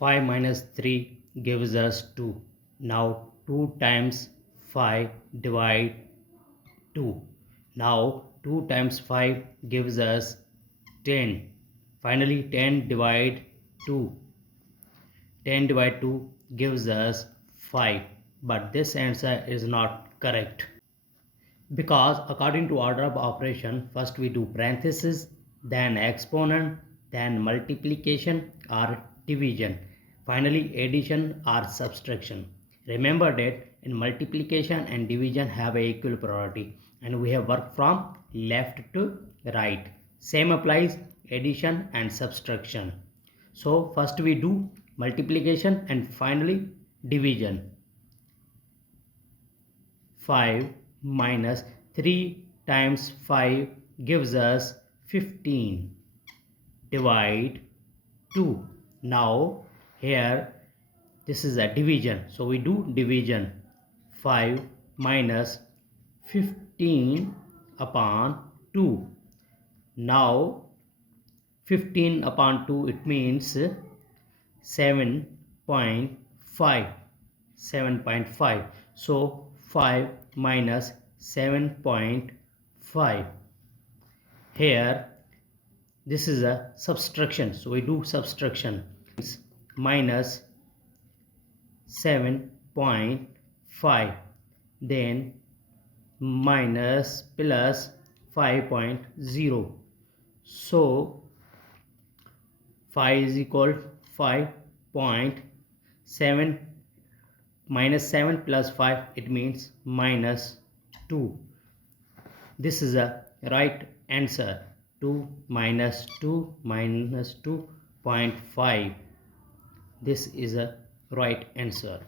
5 minus 3 gives us 2. Now 2 times 5 divide 2. Now 2 times 5 gives us 10. Finally 10 divide 2. 10 divide 2 gives us 5. But this answer is not correct. Because according to order of operation, first we do parenthesis, then exponent, then multiplication or division, finally addition or subtraction. Remember that in multiplication and division have a equal priority and we have worked from left to right. Same applies addition and subtraction. So first we do multiplication and finally division. 5 minus 3 times 5 gives us 15. Divide 2. Now here this is a division, so we do division. 5 minus 15 upon 2. Now 15 upon 2, it means 7.5. 7.5. So 5 minus 7.5. Here this is a subtraction, so we do subtraction. Minus 7.5, then minus plus 5.0. So 5 is equal 5.7 minus 7 plus 5, it means minus 2. This is a right answer. 2 minus 2 minus 2.5. This is a right answer.